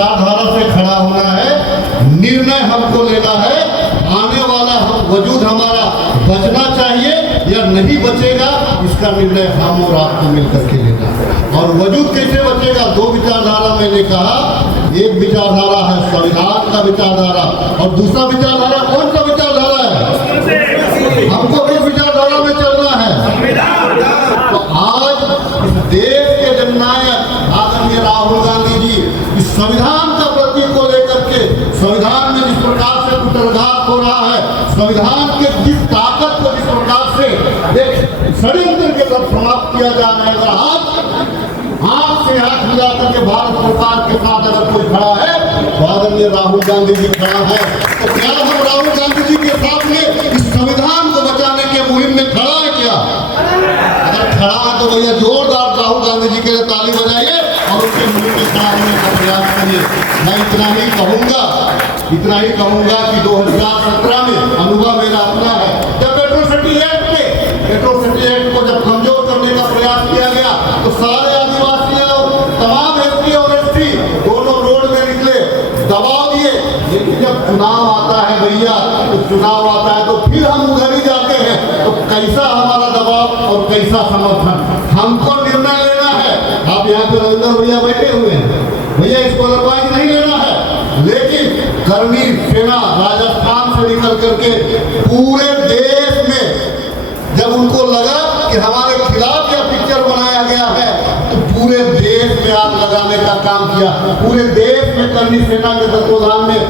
विचारधारा से खड़ा होना है, निर्णय हमको लेना है। आने वाला वजूद हमारा बचना चाहिए या नहीं बचेगा, इसका निर्णय हम और आपको मिलकर के लेना है। और वजूद कैसे बचेगा? दो विचारधारा मैंने कहा, एक विचारधारा है संविधान का विचारधारा और दूसरा विचारधारा कौन सा विचारधारा है? हमको किस विचारधारा में चलना है? तो आज इस देश के जननायक आदरणीय राहुल गांधी जी इस संविधान का प्रतीक को लेकर के, संविधान में जिस प्रकार से कुटरघात हो रहा है, संविधान के जिस ताकत को जिस प्रकार से एक षड्यंत्र के साथ समाप्त किया जा रहा है, अगर आज हाथ से हाथ मिला करके भारत सरकार के साथ अगर कोई खड़ा है तो आदरणीय राहुल गांधी जी खड़ा है। तो क्या हम राहुल गांधी जी के साथ में इस संविधान को बचाने के मुहिम में खड़ा है क्या? अगर खड़ा है तो भैया जोरदार राहुल गांधी जी के लिए ताली बजाइए और उनके मुहिम में खड़ा होने का प्रयास करिए। मैं इतना ही कहूँगा कि 2017 में अनुभव मेरा अपना है, जब एट्रोसिटी एक्ट को जब कमजोर करने का प्रयास किया गया तो सारे आदिवासी तमाम एसटी और एसटी दोनों रोड में निकले, दबाव दिए। लेकिन जब चुनाव आता है भैया, तो चुनाव आता है तो फिर हम उधर ही जाते हैं। तो कैसा हमारा दबाव और कैसा समर्थन, हमको निर्णय लेना है। आप यहाँ पे रविंद्र भैया बैठे हुए हैं, भैया इसको अदरवाइज नहीं लेना है। लेकिन कर्मी सेना राजस्थान से निकल करके पूरे देश में जब उनको लगा कि हमारे खिलाफ यह पिक्चर बनाया गया है तो पूरे देश में आग लगाने का काम किया। पूरे देश में कर्मी सेना के तत्वाधान में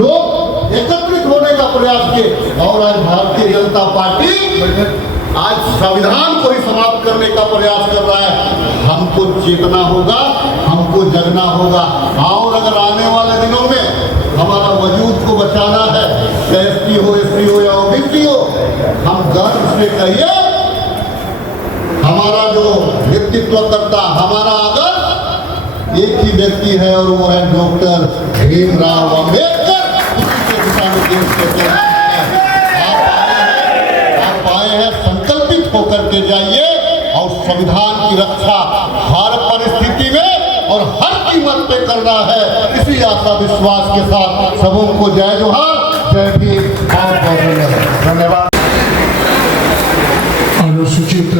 लोग एकत्रित होने का प्रयास किए और आज भारतीय जनता पार्टी आज संविधान को ही समाप्त करने का प्रयास कर रहा है। हमको चेतना होगा, हमको जगना होगा। और अगर आने वाले दिनों में हमारा वजूद को बचाना है, एसटी हो, एससी हो या ओबीसी हो, हम गर्व से कहिए हमारा जो व्यक्तित्व करता, हमारा आदर्श एक ही व्यक्ति है और वो है डॉक्टर भीमराव अम्बेडकर। उसी के दिशा में देश को चलना है। आप आए हैं, संकल्पित होकर के जाइए और संविधान की रक्षा हर परिस्थिति में और हर कीमत पे करना है। इसी आशा विश्वास के साथ सबों को जय जोहार, जय भीम, धन्यवाद। अनुसूचित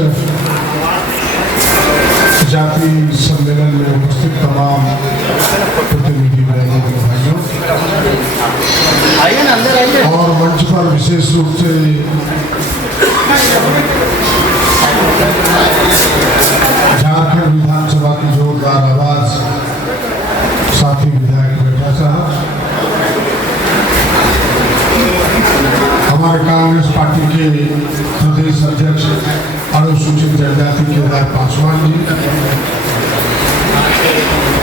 जाति सम्मेलन में उपस्थित तमाम प्रतिनिधि भाइयों और मंच पर विशेष रूप से झारखंड विधानसभा की जोरदार आवाज साथी विधायक बेटा साहब, हमारे कांग्रेस पार्टी के प्रदेश अध्यक्ष अनुसूचित जनजाति केदार पासवान जी,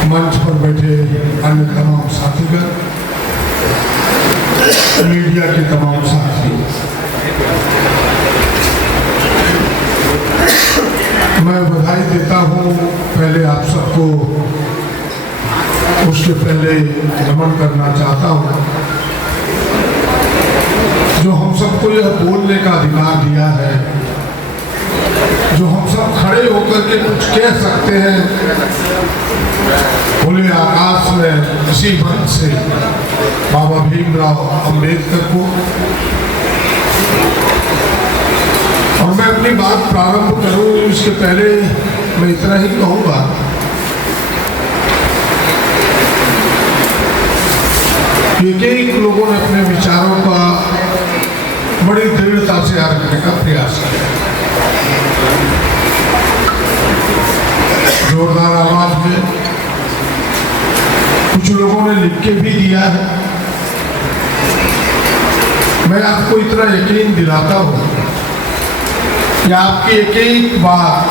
मंच पर बैठे अन्य तमाम साथीगण, मीडिया के तमाम साथी, मैं बधाई देता हूँ पहले आप सबको। उसके पहले नमन करना चाहता हूँ जो हम सबको यह बोलने का अधिकार दिया है, जो हम सब खड़े होकर के कुछ कह सकते हैं खुले आकाश में इसी मंच से बाबा भीमराव अम्बेडकर को। और मैं अपनी बात प्रारंभ करूं इसके पहले मैं इतना ही कहूँगा कि एक लोगों ने अपने विचारों का बड़ी दृढ़ता से रखने का प्रयास किया, जोरदार आवाज में। कुछ लोगों ने लिख के भी दिया है। मैं आपको इतना यकीन दिलाता हूं कि आपकी एक एक बात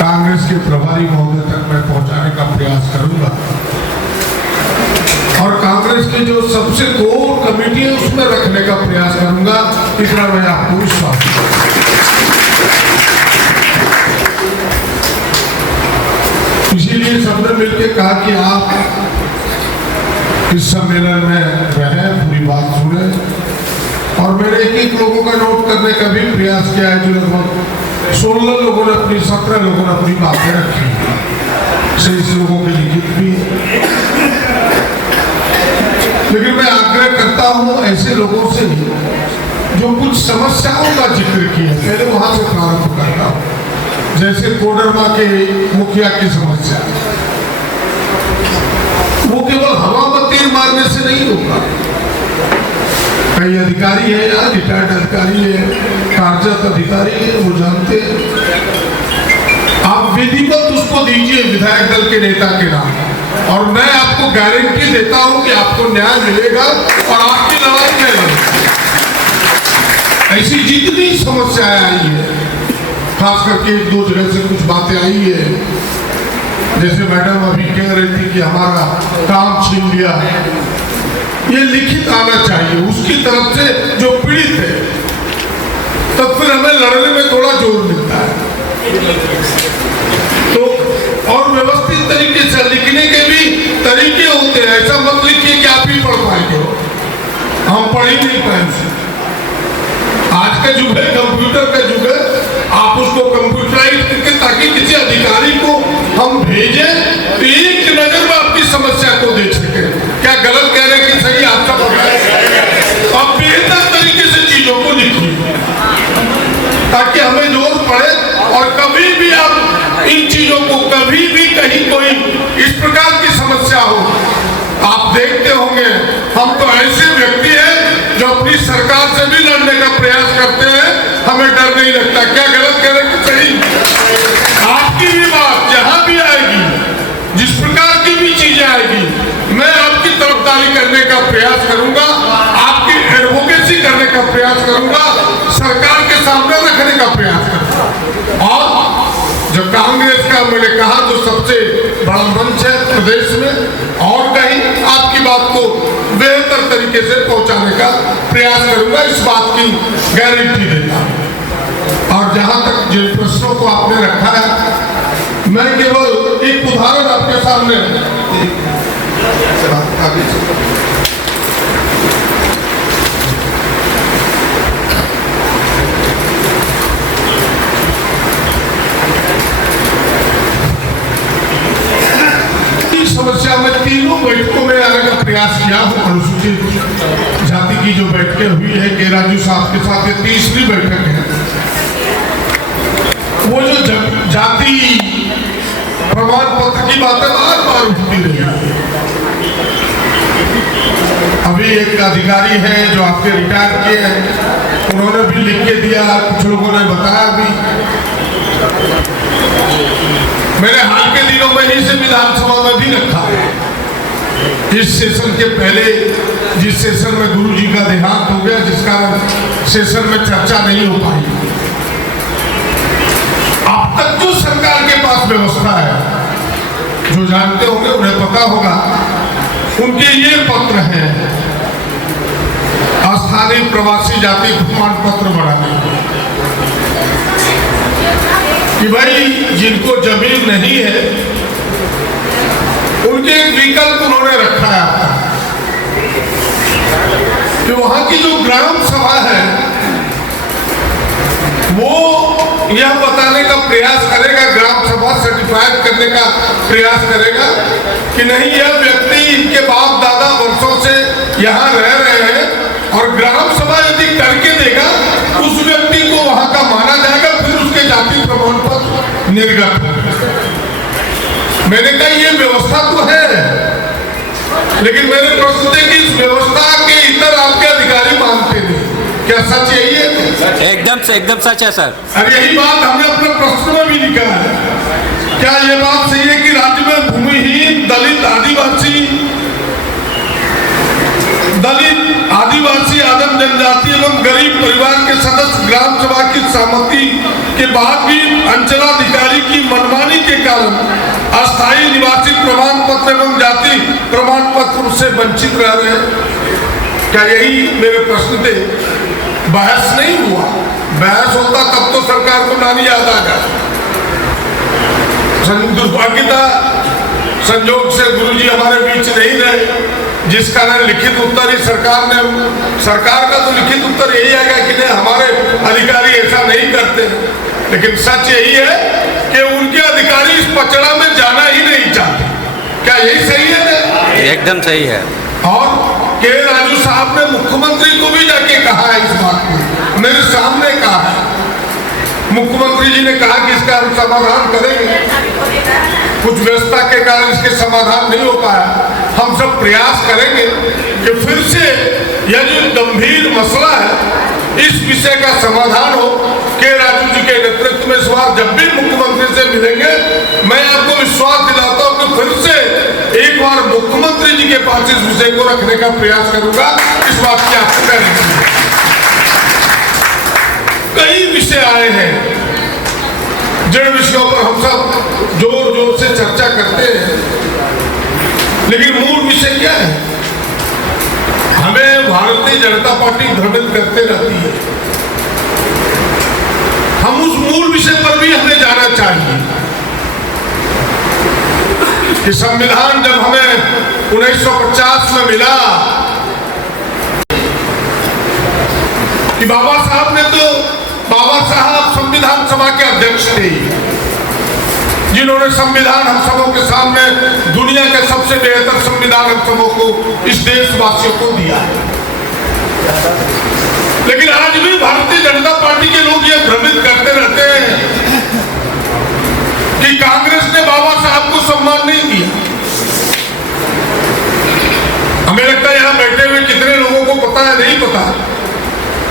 कांग्रेस के प्रभारी महोदय तक मैं पहुंचाने का प्रयास करूंगा और कांग्रेस की जो सबसे कोर कमेटी है उसमें रखने का प्रयास करूंगा। इतना मैं आपको विश्वास इसीलिए सबने मिलकर कहा कि आप इस सम्मेलन में रहें, पूरी बात सुने। और मैंने एक एक लोगों का नोट करने का भी प्रयास किया है, जो लगभग 16 लोगों ने 17 लोगों ने अपनी बातें रखी। शेष लोगों के लिखित भी है। लेकिन मैं आग्रह करता हूं ऐसे लोगों से जो कुछ समस्याओं का जिक्र किया, पहले वहां से प्रारंभ करता हूं। जैसे कोडरमा के मुखिया की समस्या, वो केवल हवा में तीर मारने से नहीं होगा। कई अधिकारी है यहाँ, रिटायर्ड अधिकारी है, कार्यरत अधिकारी है, वो जानते हैं। आप विधिवत उसको दीजिए विधायक दल के नेता के नाम, और मैं आपको गारंटी देता हूं कि आपको न्याय मिलेगा और आपकी लड़ाई में लड़ेगा। ऐसी जितनी समस्याएं आई है, खास करके एक दो जगह से कुछ बातें आई है, जैसे मैडम अभी कह रही थी कि हमारा काम छीन लिया, ये लिखित आना चाहिए उसकी तरफ से जो पीड़ित है, तब फिर हमें लड़ने में थोड़ा जोर मिलता है। तो और व्यवस्थित तरीके से लिखने के भी तरीके होते हैं। ऐसा मत लिखिए कि आप ही पढ़ पाएंगे, हम पढ़ ही नहीं पाएंगे। आज का युग है, कंप्यूटर का युग है, आप उसको कंप्यूटराइज करके ताकि किसी अधिकारी को हम भेजें तो एक नजर में आपकी समस्या को देख सके। क्या गलत कह रहे हैं कि सही? आप सब आप बेहतर तरीके से चीजों को लिखिए ताकि हमें जोर पड़े, और कभी भी आप इन चीजों को कभी भी कहीं कोई इस प्रकार की समस्या हो, आप देखते होंगे हम तो ऐसे व्यक्ति हैं जो अपनी सरकार से भी लड़ने का प्रयास करते हैं, हमें डर नहीं लगता। क्या गलत कह रहे हैं कि सही? आपकी भी बात जहां भी आएगी, जिस प्रकार की भी चीजें आएगी, मैं आपकी तरफदारी करने का प्रयास करूंगा, आपकी एडवोकेसी करने का प्रयास करूंगा, सरकार के सामने रखने का प्रयास करूंगा। और जो कांग्रेस का मैंने कहा जो सबसे बड़ा मंच है प्रदेश में, और कहीं आपकी बात को बेहतर तरीके से पहुंचाने का प्रयास करूंगा, इस बात की गारंटी देता हूं। और जहां तक जिन प्रश्नों को आपने रखा है, मैं केवल एक उदाहरण आपके सामने समस्या में तीनों बैठकों में आने का प्रयास किया हूं। अनुसूचित जाति की जो बैठकें हुई है, के राजू साहब के साथ ये तीसरी बैठक है। वो जो जाति प्रमाण पत्र की बातें बार बार उठती रही। अभी एक अधिकारी है जो आपके रिटायर किए हैं, उन्होंने भी लिख के दिया, कुछ लोगों ने बताया भी। मैंने हाल के दिनों में ही से विधानसभा में भी रखा है। इस सेशन के पहले जिस सेशन में गुरु जी का देहांत हो गया, जिस कारण सेशन में चर्चा नहीं हो पाई, अब तक जो सरकार के पास व्यवस्था है, जो जानते होंगे उन्हें पता होगा, उनके ये पत्र हैं अस्थायी प्रवासी जाति प्रमाण पत्र बनाने कि भाई जिनको जमीन नहीं है उनके एक विकल्प उन्होंने रखा है आपका कि वहां की जो ग्राम सभा है वो यह बताने का प्रयास करेगा, ग्राम सभा सर्टिफाइड करने का प्रयास करेगा कि नहीं यह व्यक्ति इनके बाप दादा वर्षों से यहाँ रह रहे हैं, और ग्राम सभा यदि करके देगा उस व्यक्ति को वहां का माना जाएगा, फिर उसके जाति प्रमाण पत्र निर्गत होगा। मैंने कहा ये व्यवस्था तो है, लेकिन मेरे प्रश्न थे कि इस व्यवस्था के इतर आपके अधिकारी मानते नहीं। क्या सच यही है? एकदम सच है सर। और यही बात हमने अपने प्रश्न में भी लिखा है। क्या ये बात सही है कि राज्य में भूमिहीन दलित आदिवासी आदिम जनजाति एवं गरीब परिवार के सदस्य ग्राम सभा की सहमति के बाद भी अंचलाधिकारी की मनमानी के कारण अस्थायी निवासी प्रमाण पत्र एवं जाति प्रमाण पत्र से वंचित रह रहे हैं? क्या यही मेरे प्रश्न थे? बहस नहीं हुआ, बहस होता तब तो सरकार को नानी याद आ जाए। दुर्भाग्यता संयोग से गुरुजी हमारे बीच नहीं रहे, जिस कारण लिखित उत्तर ही सरकार का तो लिखित उत्तर यही आएगा कि नहीं हमारे अधिकारी ऐसा नहीं करते। लेकिन सच यही है कि उनके अधिकारी इस पचड़ा में जाना ही नहीं यही सही है? एकदम सही है। और के राजू साहब ने मुख्यमंत्री को भी जाके कहा है इस बात को, मेरे सामने कहा है। मुख्यमंत्री जी ने कहा कि इसका हम समाधान करेंगे, कुछ व्यवस्था के कारण इसके समाधान नहीं हो पाया, हम सब प्रयास करेंगे कि फिर से यह जो गंभीर मसला है इस विषय का समाधान हो। के राजू जी के नेतृत्व में इस बार जब भी मुख्यमंत्री से मिलेंगे, मैं आपको विश्वास दिलाता हूं कि फिर से एक बार मुख्यमंत्री जी के पास इस विषय को रखने का प्रयास करूंगा। इस बात की आपको गारंटी है। कई विषय आए हैं जिन विषयों पर हम सब जोर जोर से चर्चा करते हैं, लेकिन मूल विषय क्या है? हमें भारतीय जनता पार्टी भ्रमित करते रहती है। हम उस मूल विषय पर भी हमें जाना चाहिए कि संविधान जब हमें 1950 में मिला कि बाबा साहब संविधान सभा के अध्यक्ष थे, जिन्होंने संविधान हम सबों के सामने दुनिया के सबसे बेहतर संविधान हम सबों को, इस देशवासियों को दिया है। लेकिन आज भी भारतीय जनता पार्टी के लोग ये भ्रमित करते रहते हैं कि कांग्रेस ने बाबा साहब को सम्मान नहीं दिया। हमें लगता है यहां बैठे हुए कितने लोगों को पता है, नहीं पता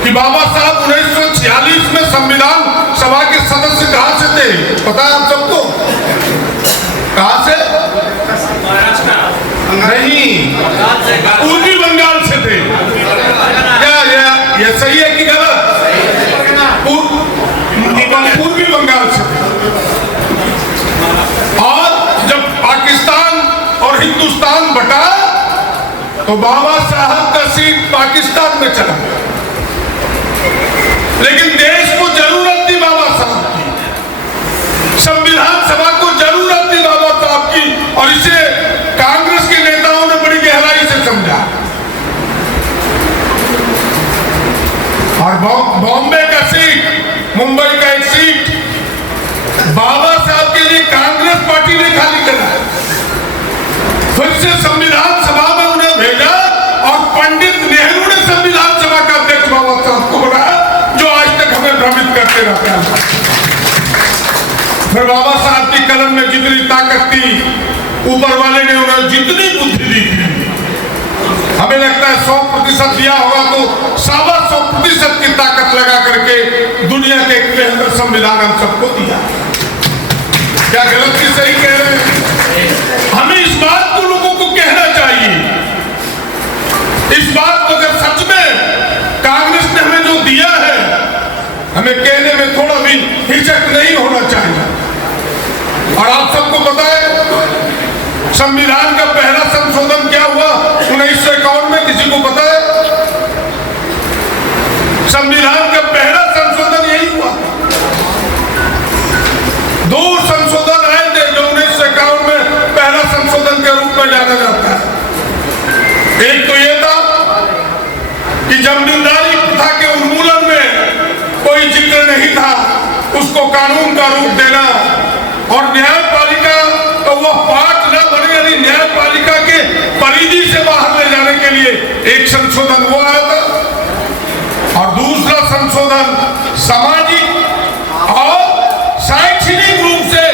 कि बाबा साहब 1946 में संविधान सभा के सदस्य कहां से थे? पता है आप सबको? कहां से? नहीं, पूर्वी बंगाल से थे। क्या यह सही है कि गलत? पूर्वी बंगाल से थे। और जब पाकिस्तान और हिंदुस्तान बटा तो बाबा साहब का सीट पाकिस्तान में चला गया, लेकिन देश को जरूरत थी बाबा साहब की, संविधान सभा को जरूरत थी बाबा साहब की, और इसे कांग्रेस के नेताओं ने बड़ी गहराई से समझा। और बॉम्बे का सीट, मुंबई का एक सीट बाबा साहब के लिए कांग्रेस पार्टी ने खाली करा, फिर से संविधान सभा में उन्हें भेजा और पंडित नेहरू ने संविधान सभा का अध्यक्ष बाबा साहब को बनाया, जो आज तक हमें भ्रमित करते रहते हैं। फिर बाबा साहब की कलम में जितनी ताकत थी, ऊपर वाले ने उन्हें जितनी बुद्धि दी थी, हमें लगता है 100% दिया होगा तो 125% की ताकत लगा करके दुनिया के एक बेहतर संविधान हम सबको दिया। क्या गलत की सही कह रहे हैं? हमें इस बात को लोगों को कहना चाहिए। इस बात को अगर सच में कांग्रेस ने हमें जो दिया है, हमें कहने में थोड़ा भी हिचक नहीं होना चाहिए। और आप सबको पता है संविधान का पहला संशोधन क्या हुआ 1951 में? किसी को पता है? संविधान का पहला संशोधन यही हुआ। दो संशोधन आए थे जो 1951 में पहला संशोधन के रूप में जाना जाता है। एक तो यह था कि जमींदारी प्रथा के उन्मूलन में कोई जिक्र नहीं था, उसको कानून का रूप देना, और न्यायपालिका तो वह पार्ट न बने, यानी न्यायपालिका के परिधि से बाहर ले जाने के लिए एक संशोधन हुआ था। और दूसरा संशोधन सामाजिक और शैक्षणिक रूप से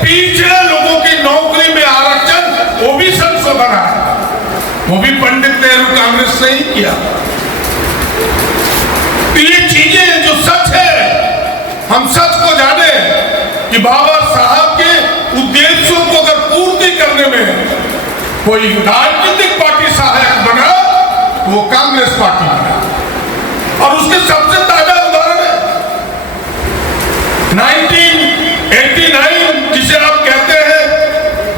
पिछड़े लोगों की नौकरी में आरक्षण, वो भी संशोधन है, वो भी पंडित नेहरू कांग्रेस ने ही किया। तो ये चीजें जो सच है, हम सच को जाने कि बाबा साहब के उद्देश्यों को अगर पूर्ति करने में कोई राजनीतिक पार्टी सहायक बना, वो कांग्रेस पार्टी बना। और उसके सबसे ताजा उदाहरण है 1989, जिसे आप कहते हैं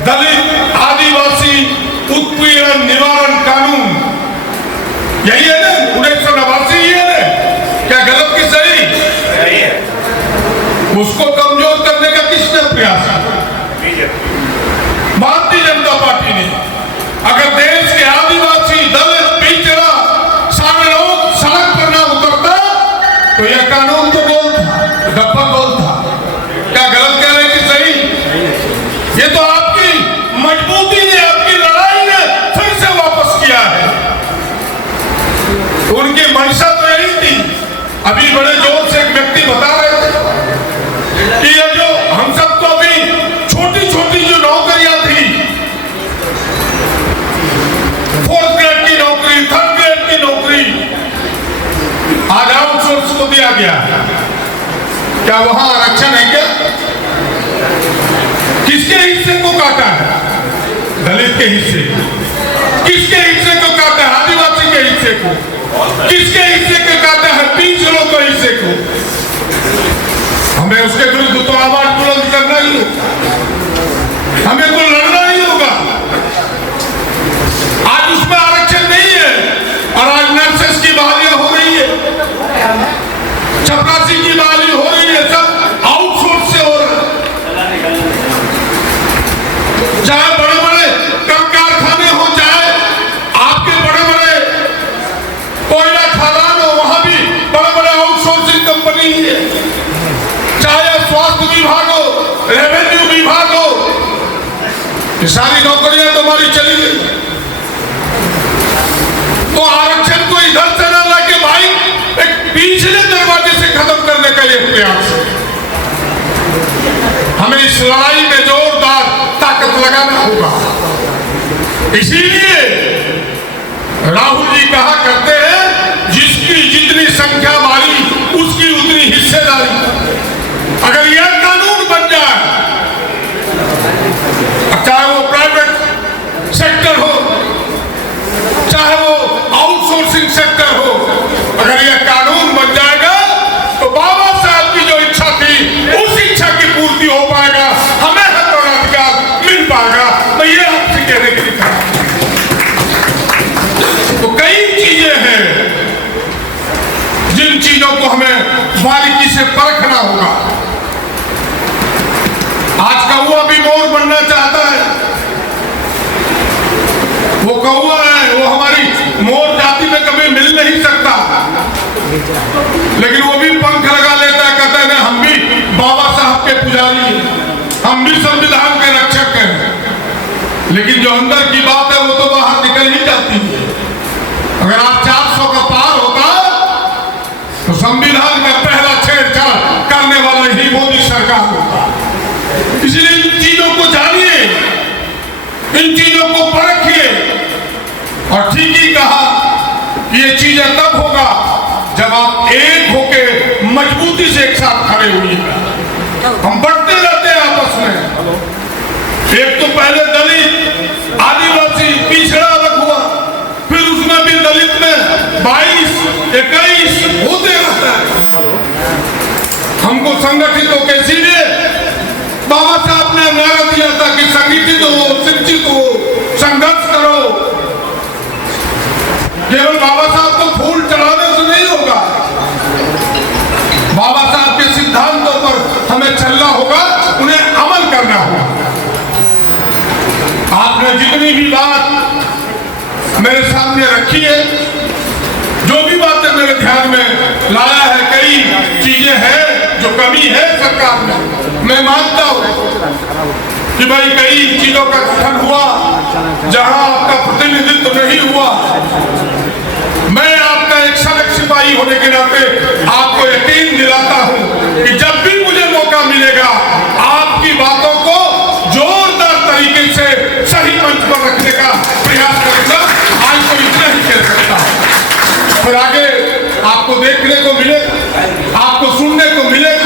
दलित आदिवासी उत्पीड़न निवारण कानून, यही है ना? 1989 ही है ना? क्या गलत की सही? उसको कमजोर करने का किसने प्रयास किया? भारतीय जनता पार्टी ने। अगर देश के आदिवासी, दलित, पिछड़ा सारे लोग सड़क पर ना उतरता तो यह कानून तो गोल था, डब्बा गोल था। क्या गलत कह रहे कि सही? ये तो आपकी मजबूती ने आपके किसके हिस्से को काटा है? दलित के हिस्से को। किसके हिस्से को काटा है? आदिवासी के हिस्से को। किसके हिस्से को काटा है? पिछड़ों के हिस्से को। हमें उसके विरुद्ध तो आवाज बुलंद करना ही होगा, हमें तो लड़ना ही होगा। आज उसमें आरक्षण नहीं है और आज नर्सेस की बहालियां हो रही है, चपरासी की बहाली हो रही है, सब आउटसोर्स से हो रहा है। चाहे बड़े बड़े कारखाने हो, चाहे आपके बड़े बड़े कोयला खदान हो, वहां भी बड़े बड़े आउटसोर्सिंग कंपनी है। चाहे स्वास्थ्य विभाग हो, रेवेन्यू विभाग हो, ये सारी नौकरियां तो हमारी चली गई। तो आरक्षण को इधर से ना लाके भाई एक पिछले दरवाजे से खत्म करने का ये प्रयास है। हमें इस लड़ाई में जोरदार ताकत लगाना होगा। इसीलिए राहुल जी कहा करते हैं, जिसकी जितनी संख्या बारी उसकी उतनी हिस्सेदारी। अगर यह कानून बन जाए, चाहे वो प्राइवेट सेक्टर हो, चाहे वो आउटसोर्सिंग सेक्टर हो, अगर यह कानून बन जाएगा तो बाबा साहब की जो इच्छा थी उस इच्छा की पूर्ति हो पाएगा, हमें हक और अधिकार मिल पाएगा। मैं ये आपसे कहने के लिए कहा। तो कई चीजें हैं जिन चीजों को हमें बारीकी से परखना होगा। आज कौआ भी मोर बनना चाहता है। वो कौआ है, वो हमारी मोर जाति में कभी मिल नहीं सकता, लेकिन वो भी पंख लगा लेता है, कहता है ना हम भी बाबा साहब के पुजारी हैं, हम भी संविधान के रक्षक हैं। लेकिन जो अंदर की बात है वो तो बाहर निकल ही जाती है। अगर आप 400 का पार होता तो संविधान का पहला छेड़छाड़ करने वाला ही मोदी सरकार होगा। इसलिए इन चीजों को जानिए, इन चीजों को परखिए। और ठीक ही कहा कि ये चीजें तब होगा जब आप एक होके मजबूती से एक साथ खड़े हुए। हम बढ़ते रहते हैं आपस में। एक तो पहले दलित, आदिवासी, पिछड़ा अलग हुआ, फिर उसमें भी दलित में 22, 21 होते रहता है। हमको संगठित होकर, इसीलिए बाबा साहब ने नारा दिया था कि संगठित हो, शिक्षित हो, संघर्ष करो। केवल बाबा साहब को फूल चढ़ाने से नहीं होगा, बाबा साहब के सिद्धांतों पर हमें चलना होगा, उन्हें अमल करना होगा। आपने जितनी भी बात मेरे सामने रखी है, जो भी बातें मेरे ध्यान में लाया है, कई चीजें हैं जो कमी है सरकार में। मैं मानता हूं कि भाई कई चीजों का गठन हुआ जहां आपका प्रतिनिधित्व नहीं हुआ। मैं आपका एक सड़क सिपाही होने के नाते आपको यकीन दिलाता हूं कि जब भी मुझे मौका मिलेगा आपकी बातों को जोरदार तरीके से सही मंच पर रखने का प्रयास करूंगा। आज तो इतना ही कह सकता हूं, फिर आगे आपको देखने को मिलेगा, आपको सुनने को मिलेगा।